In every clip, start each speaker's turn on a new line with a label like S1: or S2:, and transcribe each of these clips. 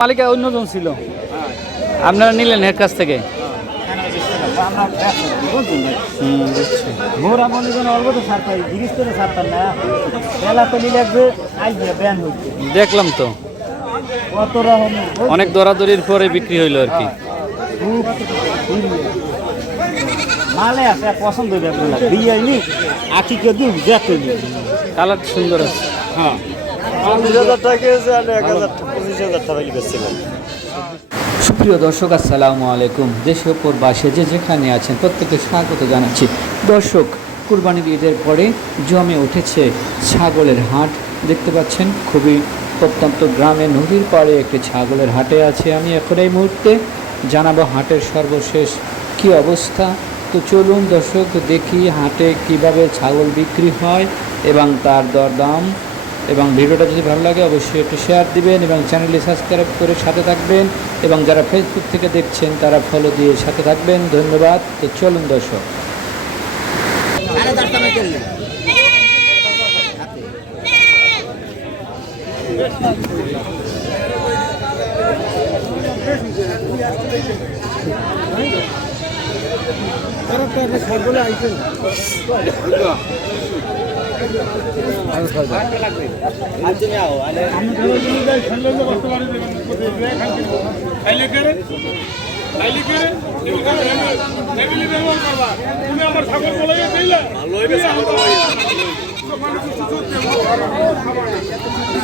S1: মালিকা অন্যজন ছিল। আপনারা নিলেন এর কাছ থেকে? হুম
S2: মোরা মনে করেন অল্প তো সার পাই জিনিস তো সার পান না। বেলা তো নিলে একবার আইবে ব্যান হচ্ছে
S1: দেখলাম তো।
S2: কত রকমের
S1: অনেক দরাদরির পরে বিক্রি হইল আর কি।
S2: খুব মালে আছে পছন্দ হইবে আপনার দিয়ে আইনি আখি কে
S1: কালার সুন্দর আছে।
S2: হ্যাঁ।
S3: চল্লিশ হাজার টাকা এক হাজার
S1: সুপ্রিয় দর্শক, আসসালামু আলাইকুম। দেশে বাসে যে যেখানে আছেন প্রত্যেকে স্বাগত জানাচ্ছি। দর্শক, কুরবানির ঈদের পরে জমে উঠেছে ছাগলের হাট। দেখতে পাচ্ছেন, খুবই প্রত্যন্ত গ্রামে নদীর পাড়ে একটি ছাগলের হাটে আছে আমি এখন এই মুহূর্তে। জানাব হাটের সর্বশেষ কি অবস্থা। তো চলুন দর্শক, দেখি হাটে কীভাবে ছাগল বিক্রি হয় এবং তার দরদাম। এবং ভিডিওটা যদি ভালো লাগে, অবশ্যই একটু শেয়ার দিবেন এবং চ্যানেলটি সাবস্ক্রাইব করে সাথে থাকবেন এবং যারা ফেসবুক থেকে দেখছেন, তারা ফলো দিয়ে সাথে থাকবেন। ধন্যবাদ। তো চলুন দর্শক।
S4: তুমি আমার ছাগল বলে দিলে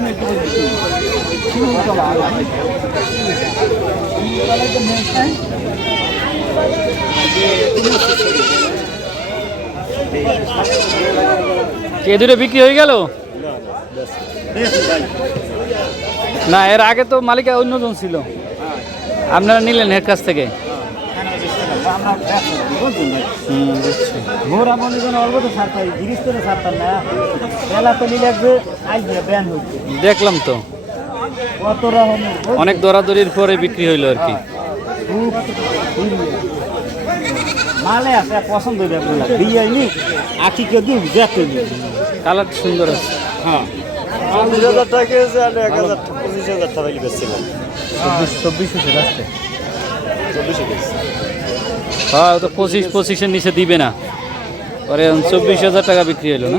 S1: না,
S2: একটু বলছি। শুরু হতো।
S1: কে দুটো বিক্রি হয়ে গেল? না এর আগে তো মালিকা অন্যজন ছিল। আপনারা নিলেন এর কাছ থেকে?
S2: আমরা ব্যবসা করি, বুঝছেন ভাই?
S1: হুম বুঝছি।
S2: মোরা মনে করেন অল্প তো সার পাই জিনিস তো সার পান না। বেলা তো নিলে একবার আইবে ব্যান হচ্ছে
S1: দেখলাম তো।
S2: কত
S1: অনেক দরাদরির পরে বিক্রি হইল আর কি।
S2: খুব মালে আছে পছন্দ হইবে আপনার দিয়ে আইনি আখি কে দিই যেতে দিই
S1: কালার সুন্দর আছে।
S2: হ্যাঁ।
S3: চল্লিশ হাজার টাকা আর এক হাজার পঁচিশ হাজার টাকা বেচছিলাম
S1: চব্বিশ চব্বিশ হচ্ছে লাস্টে
S3: চব্বিশে
S1: হ্যাঁ ও তো পঁচিশ পঁচিশের নিচে দিবে না। পরে চব্বিশ হাজার টাকা বিক্রি হলো না?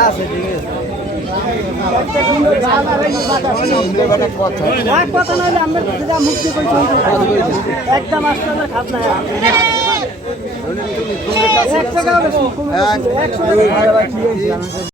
S2: আছে ঠিক একদম আসলে খাত না এক টাকা